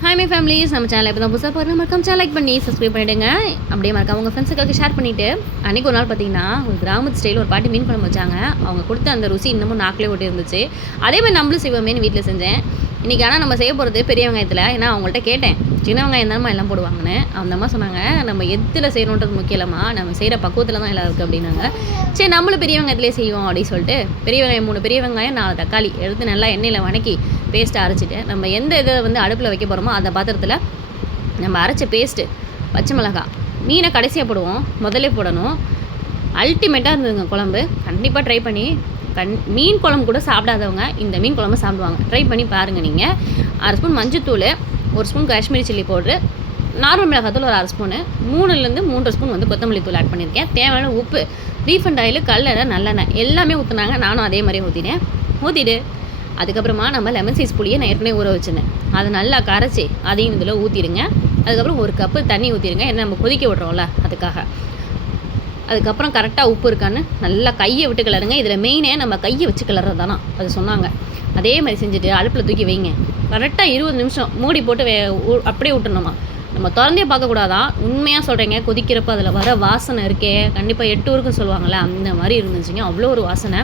Hi my families, நம்ம channel இப்போ தான் புதுசாக பாருங்கள், மறக்காம சேனல் லைக் பண்ணி சப்ஸ்கிரைப் பண்ணிவிடுங்க. அப்படியே மறக்காம உங்கள் ஃப்ரெண்ட்ஸுக்காக ஷேர் பண்ணிவிட்டு. அன்றைக்கி ஒரு நாள் பார்த்தீங்கன்னா ஒரு கிராமத்து ஸ்டைலில் ஒரு பாட்டி மீன் குழம்பு வச்சாங்க. அவங்க கொடுத்த அந்த ருசி இன்னமும் நாக்கிலே ஒட்டி இருந்துச்சு. அதே மாதிரி நம்மளும் செய்வோமேனு வீட்டில் செஞ்சேன். இன்றைக்கி ஆனால் நம்ம செய்ய போகிறது பெரிய வெங்காயத்தில். ஏன்னா அவங்கள்ட்ட கேட்டேன், சின்ன வெங்காயம் தானம்மா எல்லாம் போடுவாங்கன்னு. அந்த அம்மா சொன்னாங்க, நம்ம எதில் செய்யணுன்றது முக்கியம் இல்லைம்மா, நம்ம செய்கிற பக்குவத்தில் தான் எல்லாம் இருக்குது அப்படின்னாங்க. சரி, நம்மளும் பெரிய வெங்காயத்திலே செய்வோம் அப்படின்னு சொல்லிட்டு பெரிய வெங்காயம் 3 பெரிய வெங்காயம் 4 தக்காளி எடுத்து நல்லா எண்ணெயில் வணக்கி பேஸ்ட்டை அரைச்சிட்டு, நம்ம எந்த இதை வந்து அடுப்பில் வைக்க போகிறோமோ அந்த பாத்திரத்தில் நம்ம அரைச்ச பேஸ்ட்டு, பச்சை மிளகாய், மீனை கடைசியாக போடுவோம், முதல்ல போடணும். அல்டிமேட்டாக இருந்ததுங்க குழம்பு. கண்டிப்பாக ட்ரை பண்ணி மீன் குழம்பு கூட சாப்பிடாதவங்க இந்த மீன் குழம்பு சாப்பிடுவாங்க. ட்ரை பண்ணி பாருங்கள். நீங்கள் 1/2 ஸ்பூன் மஞ்சத்தூள், 1 spoon Kashmiri chilli powder, normal மிளகாத்தூள் ஒரு 1/2 ஸ்பூனு, 3லேருந்து 3 ஸ்பூன் வந்து கொத்தமல்லி தூள் ஆட் பண்ணியிருக்கேன். தேவையான உப்பு, ரீஃபண்ட் ஆயில், கல்லெண்ணெய், நல்லெண்ணெய் எல்லாமே ஊற்றுனாங்க. நானும் அதே மாதிரி ஊற்றிட்டு அதுக்கப்புறமா நம்ம லெமன் சைஸ் புளியை நான் ஏற்கனவே ஊற வச்சுருந்தேன். அதை நல்லா கரைச்சி அதையும் இதில் ஊற்றிடுங்க. அதுக்கப்புறம் 1 கப்பு தண்ணி ஊற்றிடுங்க. ஏன்னா நம்ம கொதிக்க விட்றோம்ல, அதுக்காக. அதுக்கப்புறம் கரெக்டாக உப்பு இருக்கான்னு நல்லா கையை விட்டு கிளறுங்க. இதில் மெயினே நம்ம கையை வச்சு கிளறது தானே, அது சொன்னாங்க. அதே மாதிரி செஞ்சுட்டு அடுப்பில் தூக்கி வைங்க. கரெக்டாக 20 நிமிஷம் மூடி போட்டு அப்படியே விட்டுணுமா. நம்ம திறந்தே பார்க்கக்கூடாதான். உண்மையாக சொல்கிறேங்க, கொதிக்கிறப்ப அதில் வர வாசனை இருக்கே, கண்டிப்பாக 8 ஊருக்குன்னு சொல்லுவாங்கள்ல, அந்த மாதிரி இருந்துச்சுங்க. அவ்வளோ ஒரு வாசனை.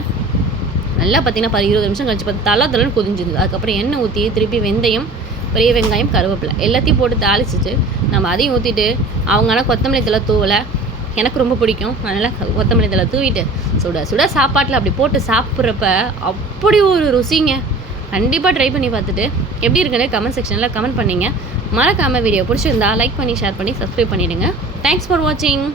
நல்லா பார்த்தீங்கன்னா 20 நிமிஷம் கழிச்சு பார்த்து தளன்னு கொதிஞ்சுது. அதுக்கப்புறம் எண்ணெய் ஊற்றி திருப்பி வெந்தயம், பெரிய வெங்காயம், கருவேப்பிலை எல்லாத்தையும் போட்டு தாளிச்சிட்டு நம்ம அதையும் ஊற்றிட்டு, அவங்கன்னா கொத்தமல்லி தழை தூவலை எனக்கு ரொம்ப பிடிக்கும், அதனால் கொத்தமல்லி தழை தூவிட்டு சுட சாப்பாட்டில் அப்படி போட்டு சாப்பிட்றப்ப அப்படி ஒரு ருசிங்க. கண்டிப்பாக ட்ரை பண்ணி பார்த்துட்டு எப்படி இருக்குன்னு கமெண்ட் செக்ஷனில் கமெண்ட் பண்ணிங்க. மறக்காமல் வீடியோ பிடிச்சிருந்தா லைக் பண்ணி ஷேர் பண்ணி சப்ஸ்கிரைப் பண்ணிவிடுங்க. தேங்க்ஸ் ஃபார் வாட்சிங்.